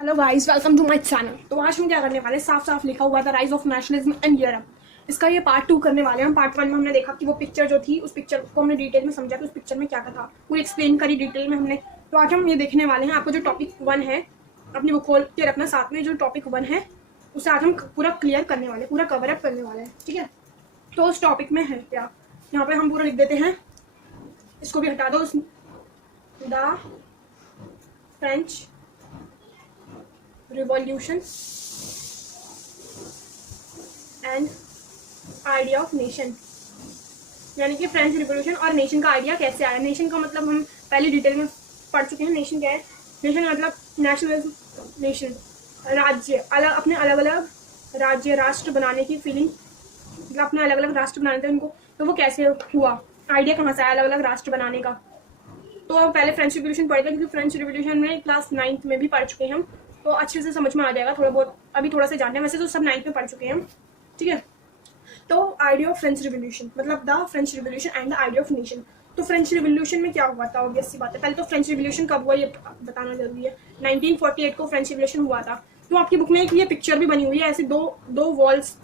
Hello guys, welcome to my channel. तो आज हम क्या करने वाले हैं, साफ साफ लिखा हुआ था rise of nationalism in Europe. इसका ये पार्ट 2 करने वाले हैं हम। पार्ट 1 में हमने देखा कि वो पिक्चर जो थी, उस पिक्चर को हमने डिटेल में समझा कि उस पिक्चर में क्या क्या था, पूरी एक्सप्लेन करी डिटेल में हमने। तो आज हम ये देखने वाले हैं। आपको जो टॉपिक 1 है अपनी बुक खोल के रखना साथ में। जो टॉपिक 1 है उसे आज हम पूरा क्लियर करने वाले, पूरा कवर अप करने वाले हैं, ठीक है। तो उस टॉपिक में है क्या, यहाँ पे हम पूरा लिख देते हैं, इसको भी हटा दो। The French revolution and idea of nation, यानी कि फ्रेंच रिवॉल्यूशन और नेशन का आइडिया कैसे आया। नेशन का मतलब हम पहले डिटेल में पढ़ चुके हैं। नेशन क्या है? नेशन मतलब नेशनलिज्म, नेशन राज्य, अलग अपने अलग अलग राज्य राष्ट्र बनाने की फीलिंग, मतलब अपने अलग अलग राष्ट्र बनाने थे उनको। तो वो कैसे हुआ, आइडिया कहाँ से आया अलग अलग राष्ट्र बनाने का। तो पहले फ्रेंच रिवॉल्यूशन पढ़ेगा, क्योंकि फ्रेंच रिवॉल्यूशन में क्लास 9th में भी पढ़ चुके हैं हम, तो अच्छे से समझ में आ जाएगा। थोड़ा बहुत अभी थोड़ा सा जानते हैं, वैसे तो सब 9th में पढ़ चुके हैं हम, ठीक है। तो आइडिया ऑफ फ्रेंच रिवॉल्यूशन मतलब the French revolution and the idea of nation. तो फ्रेंच रिवॉल्यूशन में क्या हुआ था, ऑब्वियस सी बात है। पहले तो फ्रेंच रिवॉल्यूशन कब हुआ ये बताना जरूरी है। 1948 को फ्रेंच रिवॉल्यूशन हुआ था। तो आपकी बुक में एक ये पिक्चर भी बनी हुई है, ऐसे दो वॉल्स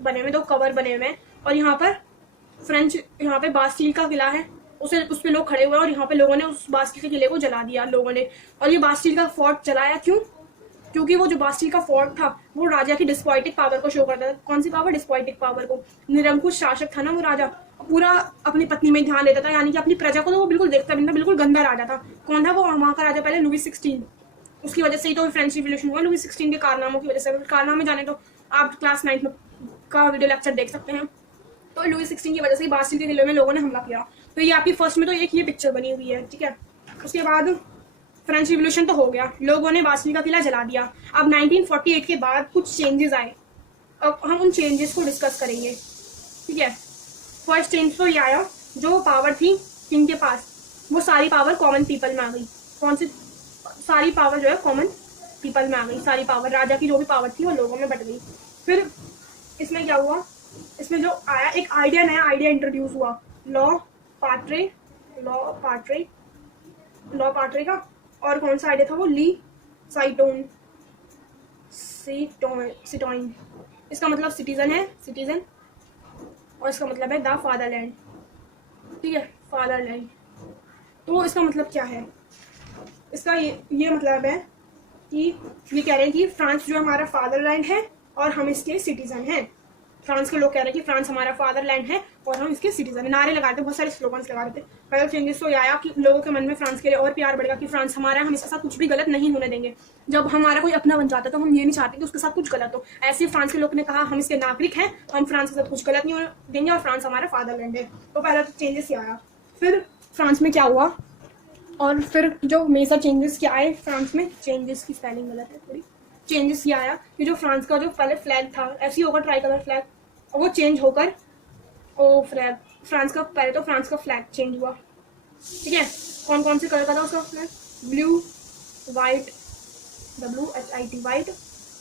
बने हुए, दो कवर बने हुए हैं, और यहाँ पर फ्रेंच, यहाँ पे बास्टील का किला है, उस पर लोग खड़े हुए हैं, और यहाँ पे लोगों ने उस बास्टील के किले को जला दिया लोगों ने। और ये बास्टील का फोर्ट जलाया क्यों? क्योंकि वो जो बास्टील का फोर्ट था वो राजा की डिस्पोटिक पावर को शो करता था। कौन सी पावर? डिस्पोटिक पावर को। निरंकुश शासक था ना वो राजा, पूरा अपनी पत्नी में ध्यान देता था, यानी कि अपनी प्रजा को तो वो बिल्कुल देखता भी नहीं था, बिल्कुल गंदा राजा था। कौन था वो? वहां का राजा पहले लुई 16। उसकी वजह से ही तो फ्रेंच रिवॉल्यूशन हुआ, लुई 16 के कारनामों की वजह से। कारनामे जाने तो आप क्लास 9 में का वीडियो लेक्चर देख सकते हैं। तो लुई 16 की वजह से बास्टील के किले में लोगों ने हमला किया। तो ये आपकी फर्स्ट में तो एक ये पिक्चर बनी हुई है, ठीक है। उसके बाद फ्रेंच रिवॉल्यूशन तो हो गया, लोगों ने बास्टील का किला जला दिया। अब 1948 के बाद कुछ चेंजेस आए, अब हम उन चेंजेस को डिस्कस करेंगे, ठीक है। फर्स्ट चेंज तो ये आया, जो पावर थी किंग के पास, वो सारी पावर कॉमन पीपल में आ गई। कौन सी? सारी पावर जो है कॉमन पीपल में आ गई। सारी पावर, राजा की जो भी पावर थी वो लोगों में बट गई। फिर इसमें क्या हुआ, इसमें जो आया एक आइडिया, नया आइडिया इंट्रोड्यूस हुआ, लॉ पार्ट्रे का। और कौन सा आइडिया था वो? ली सिटोइन। इसका मतलब सिटीजन है, सिटीजन, और इसका मतलब है द फादरलैंड, ठीक है, फादरलैंड। तो इसका मतलब क्या है? इसका ये मतलब है कि ये कह रहे हैं कि फ्रांस जो हमारा फादरलैंड है और हम इसके सिटीजन हैं। फ्रांस के लोग कह रहे हैं कि फ्रांस हमारा फादरलैंड है और हम इसके सिटीजन हैं। नारे लगा रहे थे, बहुत सारे स्लोगन्स लगा रहे थे। पहले चेंजेस तो ये आया कि लोगों के मन में फ्रांस के लिए और प्यार बढ़ेगा कि फ्रांस हमारा है, हम इसके साथ कुछ भी गलत नहीं होने देंगे। जब हमारा कोई अपना बन जाता है तो हम ये नहीं चाहते कि उसके साथ कुछ गलत हो। ऐसे फ्रांस के लोग ने कहा हम इसके नागरिक हैं, हम फ्रांस के साथ कुछ गलत नहीं होने देंगे और फ्रांस हमारा फादरलैंड है। तो पहला तो चेंजेस ये आया। फिर फ्रांस में क्या हुआ, और फिर जो मेजर चेंजेस क्या आए फ्रांस में, चेंजेस की स्पेलिंग गलत है थोड़ी। चेंजेस ये आया कि जो फ्रांस का जो पहले फ्लैग था, ऐसे ही होगा ट्राई कलर फ्लैग, वो चेंज होकर ओ फ्लैग, फ्रांस का पहले तो फ्रांस का फ्लैग चेंज हुआ, ठीक है। कौन कौन से कलर का था उसका flag? Blue, white, WHIT, white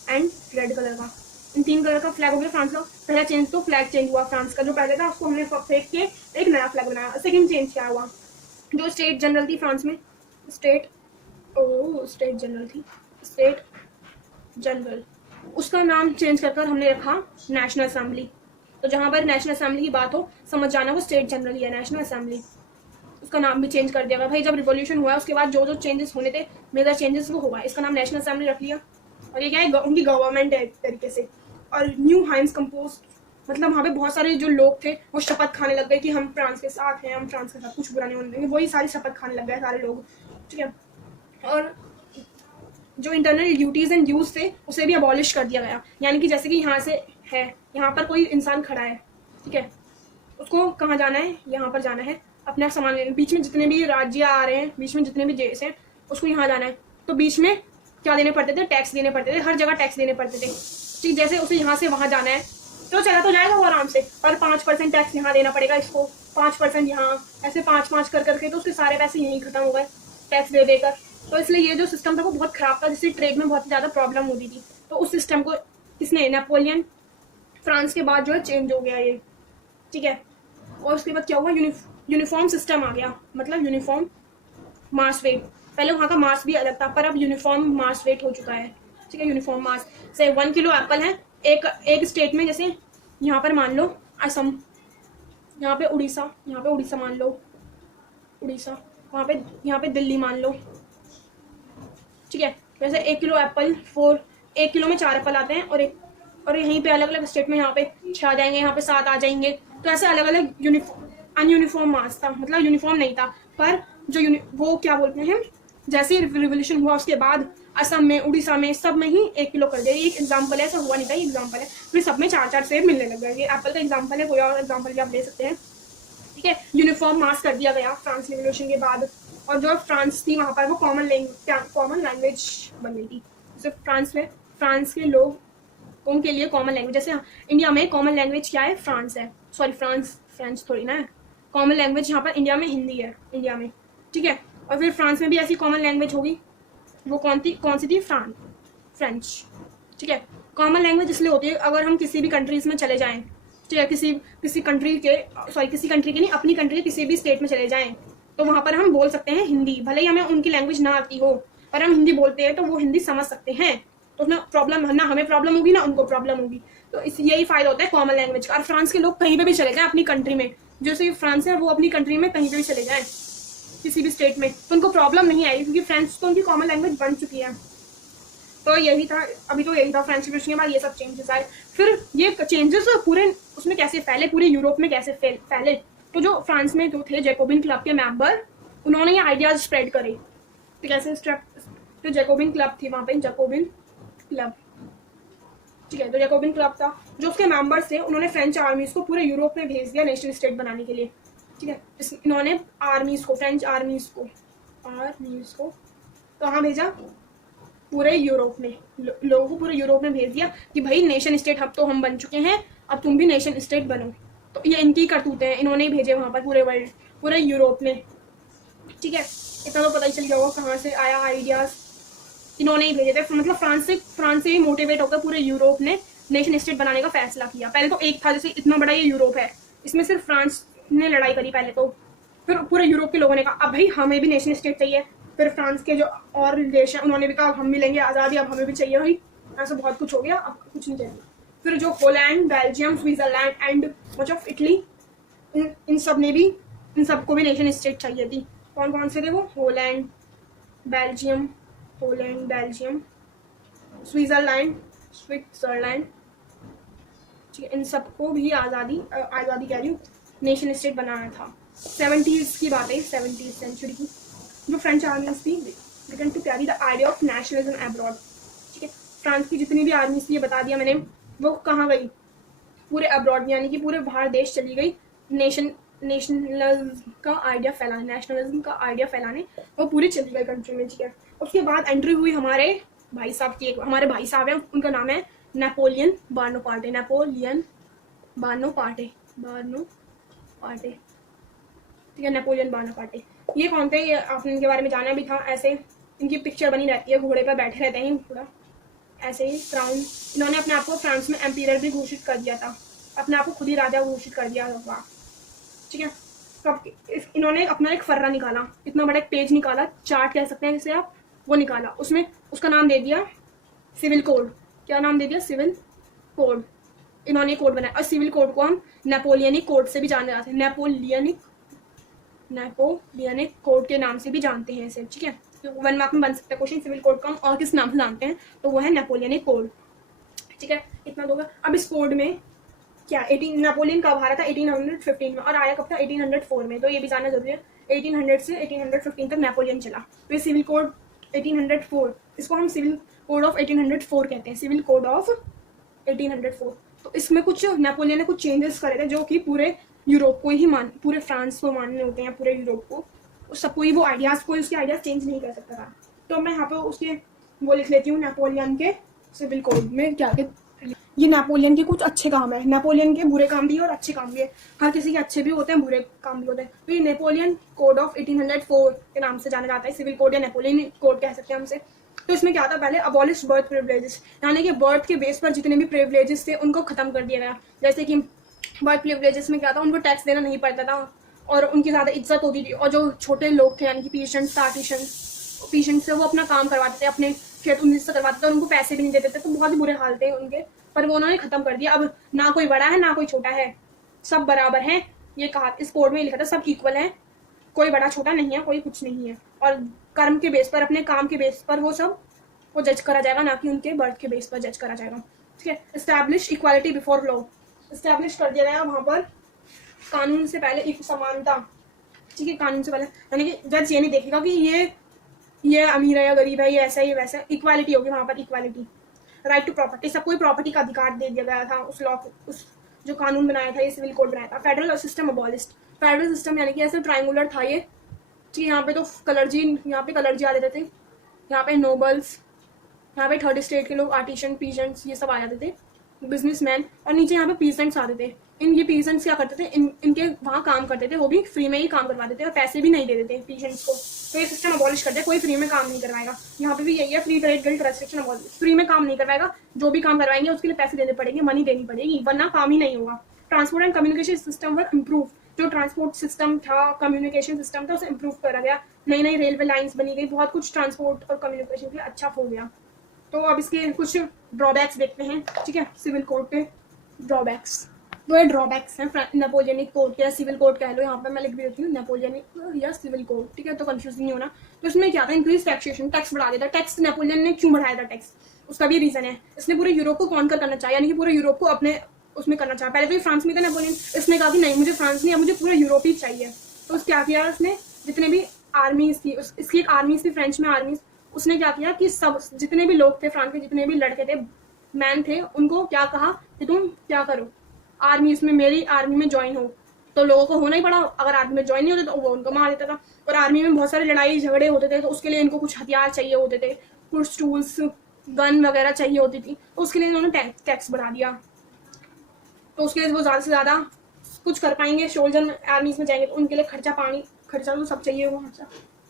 and red colour का। इन 3 कलर का फ्लैग हो गया फ्रांस का। पहला चेंज तो फ्लैग चेंज हुआ फ्रांस का, जो पहले था उसको हमने फेंक के एक नया फ्लैग बनाया। सेकेंड चेंज क्या हुआ, जो स्टेट जनरल थी फ्रांस में, स्टेट जनरल, उसका नाम चेंज कर हमने रखा नेशनल असेंबली। तो जहां पर नेशनल असेंबली की बात हो समझ जाना वो स्टेट जनरल ही है, नेशनल असेंबली। उसका नाम भी चेंज कर दिया गया। भाई जब रिवॉल्यूशन हुआ उसके बाद जो जो चेंजेस होने थे, मेजर चेंजेस, वो हुआ। इसका नाम नेशनल असेंबली रख लिया। और ये क्या है? उनकी गवर्नमेंट है एक तरीके से। और न्यू हाइम्स कंपोज, मतलब वहाँ पे बहुत सारे जो लोग थे वो शपथ खाने लग गए कि हम फ्रांस के साथ हैं, हम फ्रांस के साथ कुछ बुरा नहीं होने देंगे। वही सारी शपथ खाने लग गए सारे लोग, ठीक है। और जो इंटरनल ड्यूटीज एंड ड्यूज थे उसे भी अबॉलिश कर दिया गया। यानी कि जैसे कि यहाँ से है, यहाँ पर कोई इंसान खड़ा है, ठीक है, उसको कहाँ जाना है? यहाँ पर जाना है अपना सामान लेने। बीच में जितने भी राज्य आ रहे हैं, बीच में जितने भी देश हैं, उसको यहाँ जाना है। तो बीच में क्या देने पड़ते थे? टैक्स देने पड़ते थे, हर जगह टैक्स देने पड़ते थे, ठीक। जैसे उसे यहाँ से वहाँ जाना है तो चला तो जाएगा वो आराम से, और 5% टैक्स यहाँ देना पड़ेगा इसको, 5% यहाँ, ऐसे 5-5 कर करके तो उसके सारे पैसे यहीं खत्म हो गए टैक्स दे देकर। तो इसलिए ये जो सिस्टम था वो बहुत खराब था, जिससे ट्रेड में बहुत ज़्यादा प्रॉब्लम होती थी। तो उस सिस्टम को इसने, नेपोलियन फ्रांस के बाद जो है चेंज हो गया ये, ठीक है। और उसके बाद क्या हुआ? यूनिफॉर्म सिस्टम आ गया, मतलब यूनिफॉर्म मार्च वेट। पहले वहाँ का मार्च भी अलग था, पर अब यूनिफॉर्म मार्च वेट हो चुका है। ठीक है, यूनिफॉर्म मास। से 1 किलो एप्पल है एक स्टेट में, जैसे यहाँ पर मान लो असम, यहाँ पे उड़ीसा मान लो, उड़ीसा, वहाँ पे यहाँ पे दिल्ली मान लो, ठीक है। वैसे 1 किलो एप्पल 1 किलो में 4 एप्पल आते हैं, और यहीं पे अलग अलग स्टेट में यहाँ पे 6 आ जाएंगे, यहाँ पे 7 आ जाएंगे। तो ऐसे अलग अलग अनयूनिफॉर्म मास था, मतलब यूनिफॉर्म नहीं था। पर जो वो क्या बोलते हैं, जैसे रिवोल्यूशन हुआ उसके बाद असम में, उड़ीसा में, सब में ही 1 किलो कर दिया। ये एक एग्जाम्पल है, ऐसा हुआ नहीं था, ये एग्जाम्पल है। फिर सब में 4-4 सेब मिलने लग गए। ये एप्पल का एग्जाम्पल है, कोई और एग्जाम्पल भी आप ले सकते हैं, ठीक है। यूनिफॉर्म मास कर दिया गया फ्रांस रिवोल्यूशन के बाद। और जो फ्रांस थी वहाँ पर वो कॉमन लैंग्वेज बन गई थी। जैसे फ्रांस के लोगों के लिए कॉमन लैंग्वेज, जैसे इंडिया में कॉमन लैंग्वेज क्या है, फ्रेंच थोड़ी ना है। कॉमन लैंग्वेज यहाँ पर इंडिया में हिंदी है, इंडिया में, ठीक है। और फिर फ्रांस में भी ऐसी कॉमन लैंग्वेज होगी, वो कौन सी थी, फ्रेंच, ठीक है। कॉमन लैंग्वेज इसलिए होती है अगर हम किसी भी कंट्रीज में चले जाएं, ठीक है, किसी कंट्री के नहीं, अपनी कंट्री के किसी भी स्टेट में चले जाएं, तो वहां पर हम बोल सकते हैं हिंदी, भले ही हमें उनकी लैंग्वेज ना आती हो, पर हम हिंदी बोलते हैं तो वो हिंदी समझ सकते हैं। तो उसमें प्रॉब्लम ना हमें प्रॉब्लम होगी ना उनको प्रॉब्लम होगी। तो यही फायदा होता है कॉमन लैंग्वेज का। और फ्रांस के लोग कहीं पे भी चले जाएं अपनी कंट्री में, जैसे फ्रांस है वो अपनी कंट्री में कहीं पे भी चले जाएं किसी भी स्टेट में, तो उनको प्रॉब्लम नहीं आएगी, क्योंकि फ्रेंच तो उनकी कॉमन लैंग्वेज बन चुकी है। तो यही था, अभी तो यही था फ्रेंच रिवॉल्यूशन के बाद ये सब चेंजेस आए। फिर ये चेंजेस पूरे उसमें कैसे फैले, पूरे यूरोप में कैसे फैले। तो जो फ्रांस में जो थे जैकोबिन क्लब के मेंबर, उन्होंने ये आइडियाज स्प्रेड करे। तो कैसे तो जैकोबिन क्लब थी वहां पे, जैकोबिन क्लब, ठीक है। तो जैकोबिन क्लब था, जो उसके मेंबर्स थे उन्होंने फ्रेंच आर्मीज को पूरे यूरोप में भेज दिया नेशनल स्टेट बनाने के लिए, ठीक है। इन्होंने फ्रेंच आर्मीज को कहाँ भेजा, पूरे यूरोप में, लोगों को पूरे यूरोप में भेज दिया कि भाई नेशन स्टेट अब तो हम बन चुके हैं, अब तुम भी नेशन स्टेट बनो। तो ये इनकी करतूतें हैं, इन्होंने ही भेजे वहां पर पूरे वर्ल्ड, पूरे यूरोप में, ठीक है। इतना तो पता ही चल गया होगा कहाँ से आया आइडियाज, इन्होंने ही भेजे थे। मतलब फ्रांस से ही मोटिवेट होकर पूरे यूरोप ने नेशन स्टेट बनाने का फैसला किया। पहले तो एक था, जैसे इतना बड़ा ये यूरोप है, इसमें सिर्फ फ्रांस ने लड़ाई करी पहले तो, फिर पूरे यूरोप के लोगों ने कहा अब भाई हमें भी नेशन स्टेट चाहिए। फिर फ्रांस के जो और देश हैं उन्होंने भी कहा हम मिलेंगे आज़ादी, अब हमें भी चाहिए भाई, ऐसा बहुत कुछ हो गया, अब कुछ नहीं चाहिए। फिर जो Holland, Belgium, Switzerland and much of Italy, इन सबको भी नेशन स्टेट चाहिए थी। कौन कौन से थे वो, होलैंड, बेल्जियम, स्विट्जरलैंड, ठीक है, इन सबको भी आज़ादी कह रही हूँ, नेशन स्टेट बनाना था। 70s की बात है, 70th सेंचुरी की। जो फ्रेंच आर्मीज थी began to carry the idea of nationalism abroad, ठीक है। फ्रांस की जितनी भी आर्मीज थी, ये बता दिया मैंने, वो कहाँ गई, पूरे अब्रॉड, यानी कि पूरे बाहर देश चली गई नेशनलिज्म का आइडिया फैलाने, वो पूरी चली गई कंट्री में, ठीक है। उसके बाद एंट्री हुई हमारे भाई साहब की, हमारे भाई साहब हैं, उनका नाम है नेपोलियन बोनापार्टे, ठीक है, नेपोलियन बोनापार्टे। ये कौन थे, ये आपने इनके बारे में जाना भी था। ऐसे इनकी पिक्चर बनी रहती है, घोड़े पर बैठे रहते हैं थोड़ा ऐसे ही, क्राउन। इन्होंने अपने आप को फ्रांस में एम्पीयर भी घोषित कर दिया था, अपने आप को खुद ही राजा घोषित कर दिया था, ठीक है। इन्होंने अपना एक फर्रा निकाला, इतना बड़ा एक पेज निकाला, चार्ट कह सकते हैं जिसे आप, वो निकाला, उसमें उसका नाम दे दिया सिविल कोड। क्या नाम दे दिया, सिविल कोड। इन्होंने कोड बनाया, और सिविल कोड को हम नेपोलियनिक कोड से भी जाने जाते हैं, नेपोलियनिक कोड के नाम से भी जानते हैं इसे, ठीक है। तो 1 मार्क में बन सकता है क्वेश्चन, सिविल कोड को हम और किस नाम से जानते हैं, तो वो है नेपोलियनिक कोड, ठीक है। इतना होगा। अब इस कोड में क्या, नेपोलियन कब हारा था, 1815 में, और आया कब था, 1804 में। तो ये भी जानना जरूरी है, 1800 से 1815 तक नेपोलियन चला। तो ये सिविल कोड 1804, इसको हम सिविल कोड ऑफ 1804 कहते हैं, सिविल कोड ऑफ 1804। तो इसमें कुछ नेपोलियन ने कुछ चेंजेस करे थे, जो कि पूरे यूरोप को ही पूरे फ्रांस को मानने होते हैं, पूरे यूरोप को, सबको ही वो आइडियाज, कोई उसके आइडियाज चेंज नहीं कर सकता था। तो मैं यहाँ पे उसके वो लिख लेती हूँ, नेपोलियन के सिविल कोड में क्या क्या, ये नेपोलियन के कुछ अच्छे काम है, नेपोलियन के बुरे काम भी है और अच्छे काम भी है, हर किसी के अच्छे भी होते हैं, बुरे काम भी होते हैं। तो ये नेपोलियन कोड ऑफ 1804 के नाम से जाना जाता है, सिविल कोड या नेपोलियन कोड कह सकते हैं हमसे। तो इसमें क्या था, पहले अबॉलिश बर्थ प्रिविलेजेस, यानी कि बर्थ के बेस पर जितने भी प्रिविलेजेस थे उनको खत्म कर दिया गया। जैसे कि बर्थ प्रिविलेजेस में क्या था, उनको टैक्स देना नहीं पड़ता था और उनकी ज़्यादा इज्जत होती थी, और जो छोटे लोग थे यानी कि पेशेंट्स थे, वो अपना काम करवाते थे, अपने शायद 19 से करवाते थे और उनको पैसे भी नहीं देते थे, तो बहुत ही बुरे हाल थे उनके, पर वो उन्होंने खत्म कर दिया। अब ना कोई बड़ा है ना कोई छोटा है, सब बराबर हैं। ये कहा इस कोड में लिखा था सब इक्वल हैं, कोई बड़ा छोटा नहीं है, कोई कुछ नहीं है। और कर्म के बेस पर, अपने काम के बेस पर वो सब वो जज करा जाएगा, ना कि उनके बर्थ के बेस पर जज करा जाएगा। ठीक है, establish equality before law, establish कर दिया गया वहाँ पर कानून से पहले एक समानता। ठीक है, कानून से पहले, यानी कि जज ये नहीं देखेगा कि ये अमीर है या गरीब है, ये ऐसा ये वैसा, इक्वालिटी होगी वहाँ पर, इक्वालिटी। राइट टू प्रॉपर्टी, सबको प्रॉपर्टी का अधिकार दे दिया गया था उस लॉ, उस जो कानून बनाया था, ये सिविल कोड बनाया था। Federal system abolished, federal system यानी कि ऐसे ट्रायंगुलर था ये। ठीक, यहाँ पे तो कलर्जी, यहाँ पे कलर्जी आ जाते थे, यहाँ पे नोबल्स, यहाँ पे थर्ड स्टेट के लोग, आर्टिशन, पीजेंट्स, ये सब आ जाते थे, बिजनेसमैन, और नीचे यहाँ पे पीजेंट्स आते थे। ये पीजेंट्स क्या करते थे, इनके वहाँ काम करते थे, वो भी फ्री में ही काम करवाते थे और पैसे भी नहीं दे देते पीजेंट्स को। तो ये सिस्टम अबॉलिश करते, कोई फ्री में काम नहीं करवाएगा। यहाँ पे भी यही है, free trade guild restriction abolish, free में काम नहीं करवाएगा, जो भी काम करवाएंगे उसके लिए पैसे देने पड़ेंगे, मनी देनी पड़ेगी, वरना काम ही नहीं होगा। Transport and communication system were improve, जो ट्रांसपोर्ट सिस्टम था, कम्युनिकेशन सिस्टम था, उसे इम्प्रूव करा गया, नई नई रेलवे लाइन्स बनी गई, बहुत कुछ ट्रांसपोर्ट और कम्युनिकेशन के लिए अच्छा हो गया। तो अब इसके कुछ ड्रॉबैक्स देखते हैं। ठीक है, सिविल कोड के ड्रॉबैक्स, तो ये ड्रॉबैक्स हैं नेपोलियनिक कोड या सिविल कोड कह लो, यहाँ पे मैं लिख भी देती हूँ नेपोलियनिक या सिविल कोड। ठीक है, तो कंफ्यूज नहीं होना। तो इसमें क्या था, इंक्रीज टैक्सेशन, टैक्स बढ़ा देता। टैक्स नेपोलियन ने क्यों बढ़ाया था टैक्स, उसका भी रीजन है, इसने पूरे यूरोप को कॉन्कर करना चाहा, यानी कि पूरे यूरोप को अपने उसमें करना चाहा। पहले तो ये फ्रांस में था नेपोलियन, इसने कहा कि नहीं मुझे फ्रांस नहीं, अब मुझे पूरा यूरोप ही चाहिए। तो क्या किया उसने, जितने भी आर्मीज थी, इसकी एक आर्मीज थी फ्रेंच में आर्मीज, उसने क्या किया कि सब जितने भी लोग थे फ्रांस के, जितने भी लड़के थे, मैन थे, उनको क्या कहा कि तुम क्या करो, आर्मी इसमें, मेरी आर्मी में ज्वाइन हो। तो लोगों को होना ही पड़ा, अगर आर्मी में ज्वाइन नहीं होते तो वो उनको मार देता था। और आर्मी में बहुत सारे लड़ाई झगड़े होते थे, तो उसके लिए इनको कुछ हथियार चाहिए होते थे, कुछ टूल्स, गन वगैरह चाहिए होती थी, तो उसके लिए इन्होंने टैक्स बढ़ा दिया। तो उसके लिए वो ज़्यादा से ज़्यादा कुछ कर पाएंगे। सोल्जर आर्मीज में जाएंगे तो उनके लिए खर्चा पानी, खर्चा तो सब चाहिए, वो खर्चा,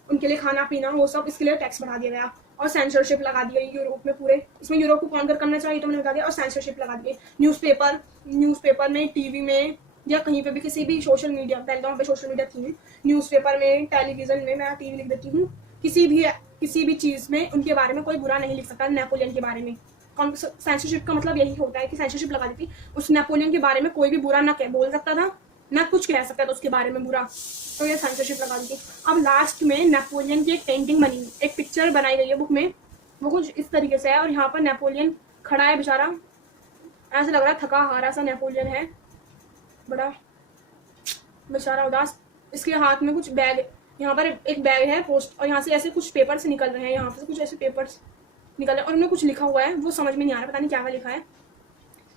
उनके लिए खाना पीना, वो सब, इसके लिए टैक्स बढ़ा दिया गया। और सेंसरशिप लगा दी गई यूरोप में पूरे, इसमें यूरोप को कॉन्कर करना चाहिए तो मैंने बता दिया, और सेंसरशिप लगा दी गई। न्यूज़पेपर में, टीवी में, या कहीं पे भी, किसी भी सोशल मीडिया, पहले तो वहाँ पे सोशल मीडिया थी, न्यूज़पेपर में, टेलीविजन में, मैं टीवी लिख देती हूँ, किसी भी चीज़ में उनके बारे में कोई बुरा नहीं लिख सकता। नेपोलियन के बारे में सेंसरशिप का मतलब यही होता है कि सेंसरशिप लगा दी थी, उस नेपोलियन के बारे में कोई भी बुरा ना बोल सकता था, ना कुछ कह सकता था उसके बारे में बुरा, तो ये सेंसरशिप लगा दी थी। अब लास्ट में नेपोलियन की एक पेंटिंग बनी, एक पिक्चर बनाई गई है बुक में, वो कुछ इस तरीके से है, और यहाँ पर नेपोलियन खड़ा है बेचारा, ऐसा लग रहा है थका हारा सा नेपोलियन है, बड़ा बेचारा उदास। इसके हाथ में कुछ बैग, यहाँ पर एक बैग है पोस्ट, और यहाँ से ऐसे कुछ पेपर्स निकल रहे हैं, यहाँ से कुछ ऐसे पेपर्स निकल रहे हैं, और उन्हें कुछ लिखा हुआ है, वो समझ में नहीं आ रहा, पता नहीं क्या लिखा है।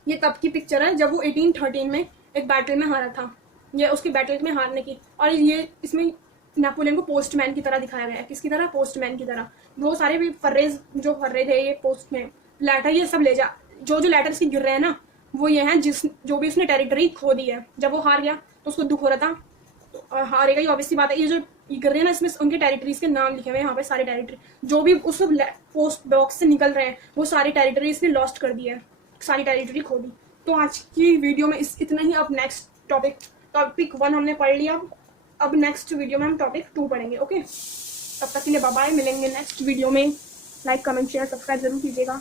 ये तब की पिक्चर है जब वो 1813 में एक बैटल में हारा था, ये उसकी बैटल में हारने की। और ये इसमें नेपोलियन को पोस्टमैन की तरह दिखाया गया है, किसकी तरह, पोस्टमैन की तरह। वो सारे भी फर्रेज जो फर्रे थे, ये पोस्टमैन लेटर, ये सब ले जा, जो लेटर इसके गिर रहे हैं ना, वो ये हैं जो भी उसने टेरिटरी खो दी है। जब वो हार गया तो उसको दुख हो रहा था, तो हारेगा ही ऑब्वियसली बात है। ये जो कर रहे हैं ना, इसमें उनके टेरिटरीज के नाम लिखे हुए हैं यहाँ पे, सारे टेरिटरी जो भी उस पोस्ट बॉक्स से निकल रहे हैं, वो सारी टेरिटरी इसने लॉस्ट कर दी है, सारी टेरिटरी खो दी। तो आज की वीडियो में इतना ही। अब नेक्स्ट टॉपिक 1 हमने पढ़ लिया, अब नेक्स्ट वीडियो में हम टॉपिक 2 पढ़ेंगे। ओके, तब तक के लिए बाय बाय, मिलेंगे नेक्स्ट वीडियो में। लाइक कमेंट शेयर सब्सक्राइब जरूर कीजिएगा।